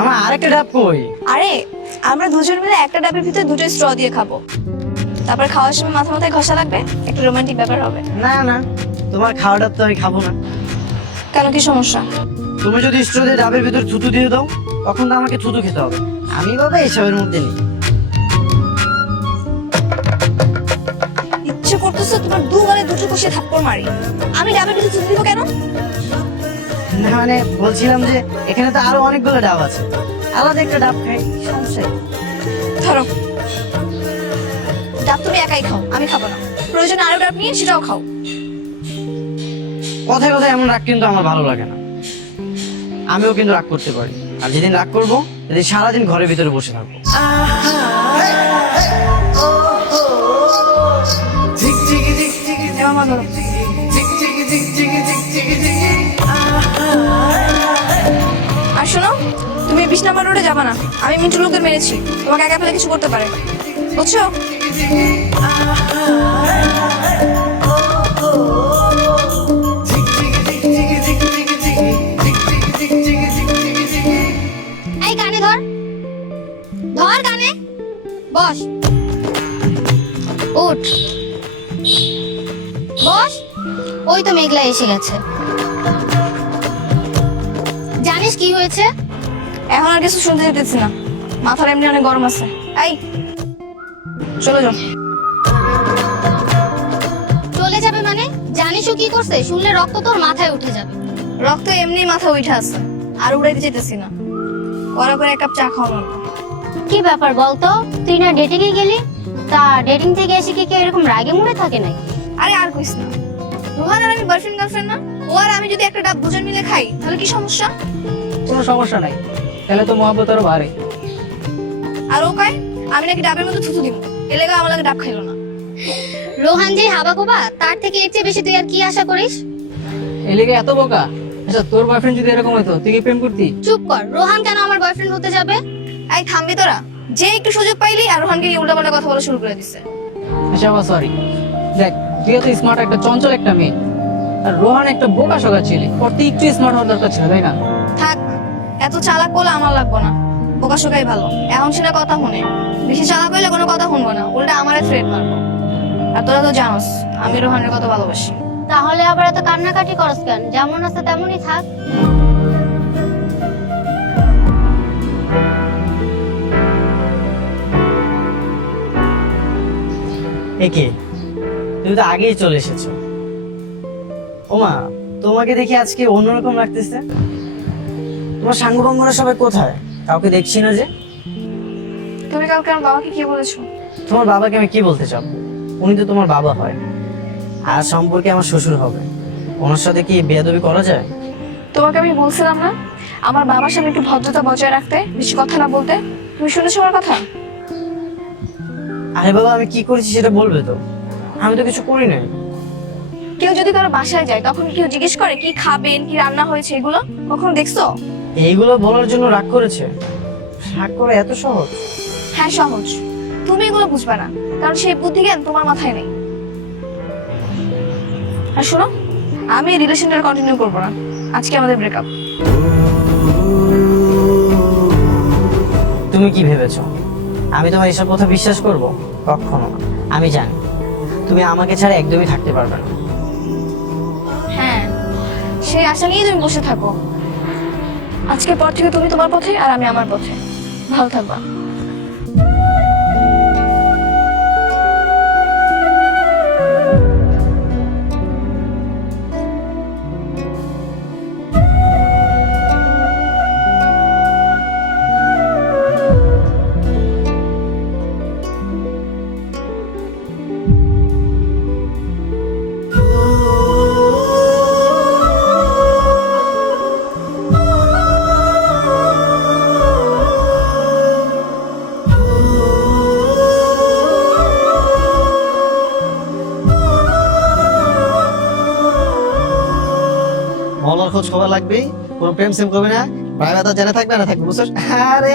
আমার আরেকটা ডাব কই? আরে আমরা দুজন মিলে একটা ডাবের ভিতরে দুটো স্ট্র দিয়ে খাবো, তারপর খাওয়ার সময় মাথায় ঘষা লাগবে, একটা রোমান্টিক ব্যাপার হবে। না না, তোমার খাওয়া ডাব তো আমি খাবো না। কেন, কি সমস্যা? তুমি যদি স্ট্র দিয়ে ডাবের ভিতর থুতু দিয়ে দাও, তখন তো আমাকে থুতু খেতে হবে। আমি বাবা এসবের মধ্যে নেই। ইচ্ছে করতেছে তোমার দু গালে দুটো কষিয়ে থাপ্পড় মারি। আমি ডাবের ভিতরে থুতু দিব কেন? না মানে বলছিলাম যে এখানে তো আরো অনেকগুলো ডাব আছে, আলাদা একটা ডাব খাই, সমস্যা নেই। ধরো ডাব তুমি একাই খাও, আমি খাবো না। প্রয়োজনে আরো ডাব নিয়ে সেটাও খাও। কথায় কথায় এমন রাগ কিন্তু আমার ভালো লাগে না। আমিও কিন্তু রাগ করতে পারি, আর যেদিন রাগ করবো সেদিন সারাদিন ঘরের ভিতরে বসে থাকবো। এবার মা ধরো। আর শোনো, তুমি 20 নম্বর রোডে যাবা না। আমি মিন্টু লোকদের মেরেছি, তোমাকে একা ফেলে কিছু করতে পারে, বুঝছো? এই কানে ধর, ধর কানে, বস, উঠ, বস। ওই তো মেঘলা এসে গেছে। জানিস কি হয়েছে? এখন আর কিছু শুনতে যেতেছি না, মাথার এমনি অনেক গরম আছে। এই চলে যাও। চলে যাবে মানে? জানিস ও কি করছে? শুনলে রক্ত তোর মাথায় উঠে যাবে। রক্ত এমনি মাথা উঠে আছে, আর উড়াইতে যেতেছি না। কড়া করে এক কাপ চা খাওয়া লাগবে। কি ব্যাপার বলতো? তুই না ডেটিং এ গেলি, তা ডেটিং থেকে এসে কি কেউ এরকম রাগে মুড়ে থাকে নাকি? আরে আর কইস না, রোহান আর আমি বয়ফ্রেন্ড গার্লফ্রেন্ড না? ও আর আমি যদি একটা ডাব দুজন মিলে খাই তাহলে কি সমস্যা? কোনো সমস্যা নাই, তাহলে তো মহব্বত আরো বাড়ে। আর ও কয় আমি নাকি ডাবের মধ্যে থুতু দিব, এলেগা আমার লাগে ডাব খাইলো না। রোহান যে হাবাগোবা, তার থেকে এর চেয়ে বেশি তুই আর কি আশা করিস? এলিগে এত বোকা? আচ্ছা তোর বয়ফ্রেন্ড যদি এরকম হতো তুই কি প্রেম করতি? চুপ কর, রোহান কেন আমার বয়ফ্রেন্ড হতে যাবে? এই থামবি তোরা? যে একটু সুযোগ পাইলি আর রোহানকে উল্টাপাল্টা কথা বলা শুরু করে দিছে। আচ্ছা বাবা সরি। দেখ তুই এত স্মার্ট একটা চঞ্চল একটা মেয়ে, আর রোহান একটা বোকা সোকা ছেলে, ওর তো একটু স্মার্ট হওয়ার দরকার ছিল, তাই না? থাক, এত চালাক বলে আমার লাগবো না, বোকা শোকাই ভালো। এখন সেটা কথা শুনে, বেশি চালাক হইলে কোনো কথা শুনবো না, উল্টা আমারে থ্রেট মারবো। আর তোরা তো জানোস আমি রোহানের কত ভালোবাসি। তাহলে আবার এত কান্নাকাটি করস কেন? যেমন আছে তেমনই থাক। একে তুমি তো আগেই চলে এসেছো। ওমা, তোমাকে দেখি আজকে অন্যরকম লাগতেছে। তোমার সাঙ্গপাঙ্গরা সবাই কোথায়? কাউকে দেখছি না যে। তুমি কালকে আমার বাবাকে কি বলেছো? তোমার বাবাকে আমি কি বলতে চাও? উনি তো তোমার বাবা হয়, আর সম্পর্কে আমার শ্বশুর হবে। ওনার সাথে কি বেয়াদবি করা যায়? তোমাকে আমি বলছিলাম না আমার বাবার সামনে একটু ভদ্রতা বজায় রাখতে, বেশি কথা না বলতে? তুমি শুনেছো আমার কথা? আরে বাবা, আমি কি করেছি সেটা বলবে তো? আমি তো কিছু করি নাই। কেউ যদি কারো বাসায় যায় তখন কেউ জিজ্ঞেস করে কি খাবেন, কি রান্না হয়েছে, এগুলো কখনো দেখছো? এইগুলো বলার জন্য রাগ করেছে? রাগ করা এত সহজ? হ্যাঁ সহজ, তুমি এগুলো বুঝবে না, কারণ সেই বুদ্ধি জ্ঞান তোমার মাথায় নেই। আর শোনো, আমি এই রিলেশনটা কন্টিনিউ করবো না, আজকে আমাদের ব্রেকআপ। তুমি কি ভেবেছো আমি তোমার এসব কথা বিশ্বাস করব? কখনো না। আমি জানি তুমি আমাকে ছাড়া একদমই থাকতে পারবে না। হ্যাঁ, সেই আশা নিয়ে তুমি বসে থাকো। আজকের পর থেকে তুমি তোমার পথে আর আমি আমার পথে। ভালো থাকবা। মহলার খোঁজ খবর লাগবে, কোনো প্রেম সেম করবে না, প্রাইভেট জেনে থাকবে না থাকবে, বুঝছো? আরে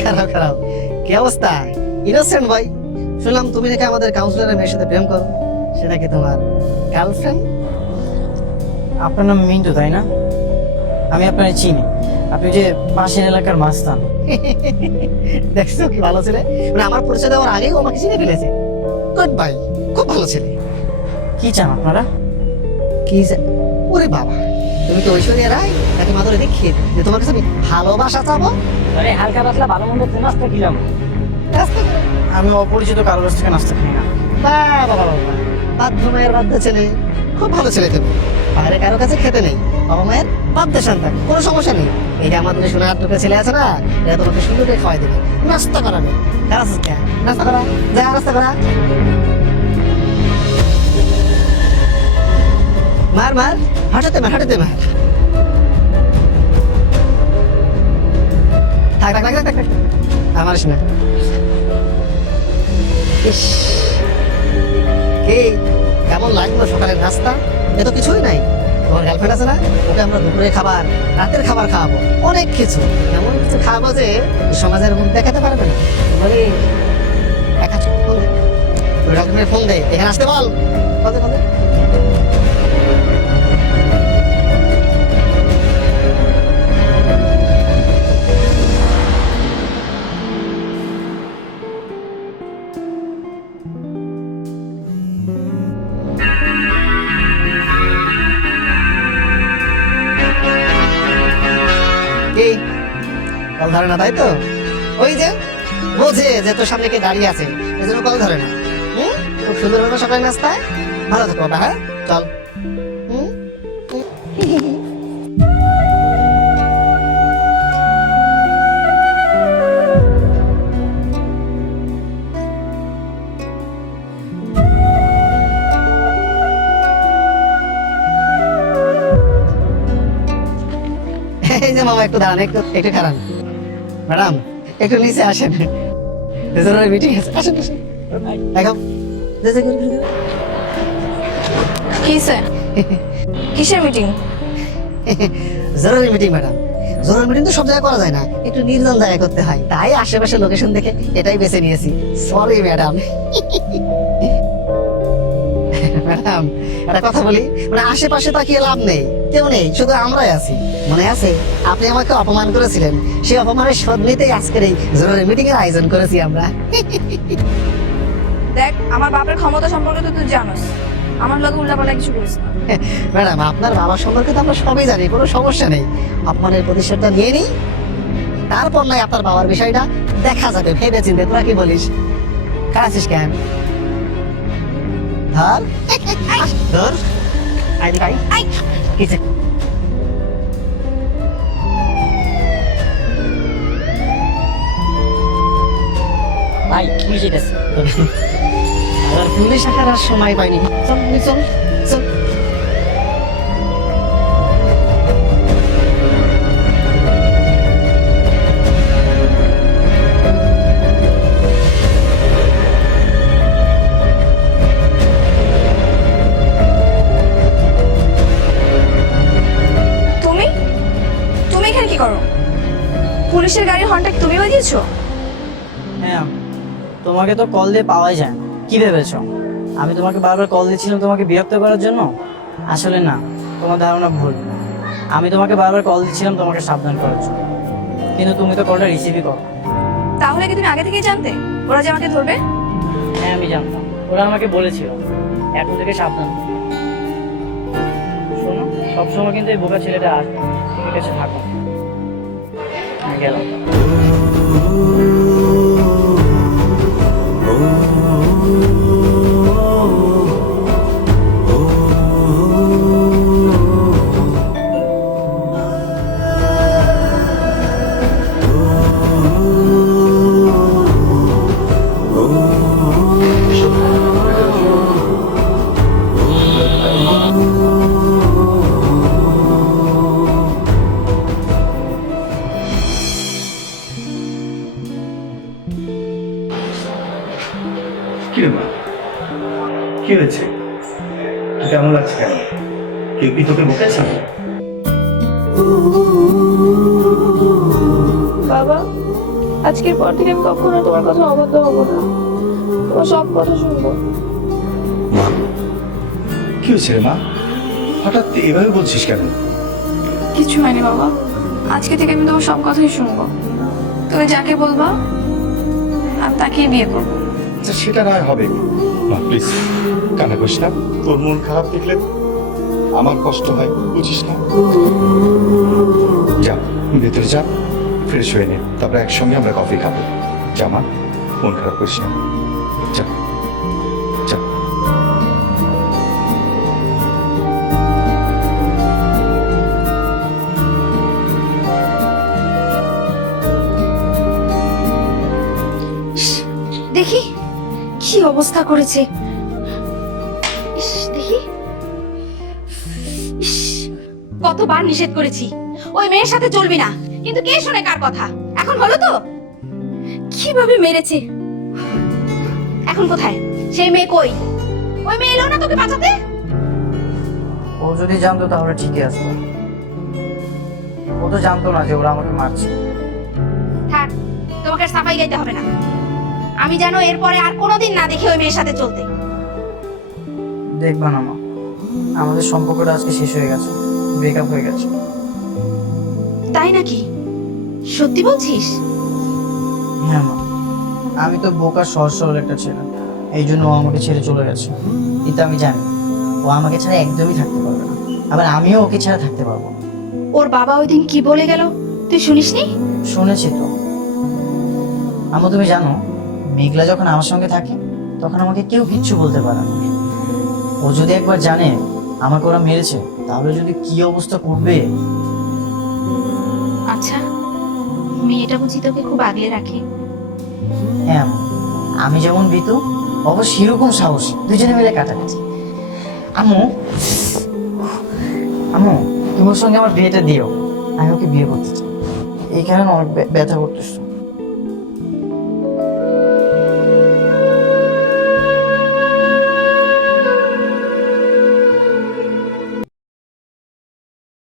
খারাপ খারাপ, কি অবস্থা? ইনোসেন্ট ভাই, শুনলাম তুমি নাকি আমাদের কাউন্সিলরের মেয়ের সাথে প্রেম করো, সে নাকি তোমার গার্লফ্রেন্ড। আপনার নাম মিন্টু, তাই না? আমি আপনাকে চিনি। আপনি যে পাশের এলাকার মাস্তান। দেখছো কি ভালো ছেলে, মানে আমার পরিচয় দেওয়ার আগেই ও আমাকে চিনে ফেলেছে। গুড বাই, খুব ভালো ছেলে। কি চান আপনারা? কি ওরে বাবা, তুমি তো ঐশ্বরিয়া রায় তাকে মাধুরী দীক্ষিত, যে তোমার কাছে আমি ভালোবাসা চাবো। আরে হালকা পাতলা ভালো মন্দ নাস্তা খেলাম। রাস্তা করে। আমি অপরিচিত কারোর কাছ থেকে নাস্তা খাই না। বাবা বাবা, বাধ্য মায়ের বাধ্য ছেলে, খুব ভালো ছেলে তুমি। বাইরে কারো কাছে খেতে নেই, বাবা মায়ের বাধ্য সন্তান, কোনো সমস্যা নেই। এই যে আমাদের সোনার টুকরা ছেলে আছে না, এরা তোমাকে সুন্দর করে খাওয়াই দেবে, নাস্তা করাবে। নাস্তা করা, যা নাস্তা করা। মার মার, হাঁটাতে মার, হাঁটাতে মার। থাক থাক থাক থাক থাক, আমার শোনা। ইস, কে কেমন লাগলো সকালের নাস্তা? এ তো কিছুই নাই। তোমার গার্লফ্রেন্ড আছে না, ওকে আমরা দুপুরে খাবার, রাতের খাবার খাওয়াবো, অনেক কিছু, এমন কিছু খাওয়াবো যে সমাজের মুখ দেখাতে পারবে না। বলি একা ফোন দে, ওই গার্লফ্রেন্ডের ফোন দে, এখানে আসতে বল। বল দে, বল দে। কি কল ধরে না, তাই তো? ওই যে বোঝে যে তোর সামনে কে দাঁড়িয়ে আছে, এজন্য কল ধরে না। খুব সুন্দর হলো সকালের নাস্তায়। ভালো থাকো বাবা, হ্যাঁ চল। হুম? এই যে মামা একটু দাঁড়ান, একটু একটু খারান। ম্যাডাম একটু নিচে আসেন, মিটিং আছে, আসেন আসেন। একদম কিসে কিসের মিটিং? জরুরি মিটিং ম্যাডাম। জরুরি মিটিং তো সব জায়গায় করা যায় না, একটু নির্জন জায়গায় করতে হয়, তাই আশেপাশে লোকেশন দেখে এটাই বেছে নিয়েছি। Sorry madam. ম্যাডাম একটা কথা বলি, মানে আশেপাশে তাকিয়ে লাভ নেই, কেউ নেই, শুধু আমরাই আছি। মনে আছে আপনি আমাকে অপমান করেছিলেন, সেই অপমানের শোধ নিতেই আজকের এই জরুরি মিটিং এর আয়োজন করেছি আমরা। দেখ, আমার বাপের ক্ষমতা সম্পর্কে তো তুই জানোস, আমার লগে উল্টাপাল্টা কিছু করিস না। ম্যাডাম আপনার বাবা সম্পর্কে তো আমরা সবই জানি, কোনো সমস্যা নেই। অপমানের প্রতিশোধটা নিয়ে নিই, তারপর নয় আপনার বাবার বিষয়টা দেখা যাবে, ভেবে চিন্তে। তোরা কি বলিস? খারাছিস কেন? ধর ধর, আই দেখ, আই কিছে। ভাই পুলিশ এসেছে। আর পুলিশ আসার আর সময় পাইনি। চল চল চল। তুমি তুমি এখানে কি করো? পুলিশের গাড়ির হর্নটা কি তুমি বাজিয়েছো? হ্যাঁ, তোমাকে তো কল দিয়ে পাওয়াই যায় না। কি ভেবেছো আমি তোমাকে বারবার কল দিচ্ছিলাম তোমাকে বিরক্ত করার জন্য? আসলে না, তোমার ধারণা ভুল। আমি তোমাকে বারবার কল দিচ্ছিলাম তোমাকে সাবধান করার জন্য, কিন্তু তুমি তো কলটা রিসিভই করো। তাহলে কি তুমি আগে থেকেই জানতে ওরা যে আমাকে ধরবে? হ্যাঁ আমি জানতাম, ওরা আমাকে বলেছিল এখন থেকে সাবধান। শোনো, সবসময় কিন্তু এই বোকা ছেলেটা আসবে, ঠিক আছে? থাকো, আমি গেলাম। কি রে মা, কি হয়েছে? কেমন লাগছে? কেন কেউ কি তোকে বকেছে? বাবা, আজকের পর থেকে আমি কখনো তোমার কথা অবাধ্য হব না, তোমার সব কথা শুনবো। মা, কি হয়েছে রে মা? হঠাৎ এভাবে বলছিস কেন? কিছু হয়নি বাবা, আজকে থেকে আমি তোমার সব কথাই শুনবো। তুমি যাকে বলবা আমি তাকেই বিয়ে করবো। আচ্ছা সেটা নয় হবে, মা প্লিজ কান্না করিস না। তোর মন খারাপ দেখলে আমার কষ্ট হয়, বুঝিস না? যা ভেতরে যা, ফ্রেশ হয়ে নে, তারপরে একসঙ্গে আমরা কফি খাবো। যা মা, মন খারাপ করিস না, যা যা। দেখি কি অবস্থা করেছে। ইস, দেখি ইস, কতবার নিষেধ করেছি ওই মেয়ের সাথে চলবি না, কিন্তু কে শুনে কার কথা। এখন হলো তো, কিভাবে মেরেছে। এখন কোথায় সেই মেয়ে? কই ওই মেয়ে এলো না তোকে বাঁচাতে? ও যদি জানতো তাহলে ঠিকই আসতো। ও তো জানতো না যে ওরা আমাকে মারছে। থাক, তোমাকে আর সাফাই গাইতে হবে না। আমি যেন এরপরে আর কোনোদিন না দেখি ওই মেয়ের সাথে চলতে। দেখবা না মা, আমাদের সম্পর্কটা আজকে শেষ হয়ে গেছে, ব্রেকআপ হয়ে গেছে। তাই নাকি? সত্যি বলছিস? হ্যাঁ মা, আমি তো বোকা সহজ সরল একটা ছেলে, এই জন্য ও আমাকে ছেড়ে চলে গেছে। কিন্তু আমি জানি ও আমাকে ছাড়া একদমই থাকতে পারবে না, আবার আমিও ওকে ছাড়া থাকতে পারবো না। ওর বাবা ওই দিন কি বলে গেল তুই শুনিসনি? শুনেছি তো। আমা তুমি জানো, মেঘলা যখন আমার সঙ্গে থাকে তখন আমাকে কেউ কিচ্ছু বলতে পারে না। ও যদি একবার জানে আমাকে ওরা মেরেছে, তাহলে যদি কি অবস্থা করবে। আচ্ছা, মেয়েটা বুঝি তোকে খুব আগলে রাখে? হ্যাঁ আম্মু, আমি যেমন ভীতু অবশ্য সেরকম সাহসী, দুজনে মিলে কাটাকাটি। আম্মু, আম্মু তুমি ওর সঙ্গে আমার বিয়েটা দিও, আমি ওকে বিয়ে করতে চাই। এই কারণে অনেক ব্যথা করতেছো।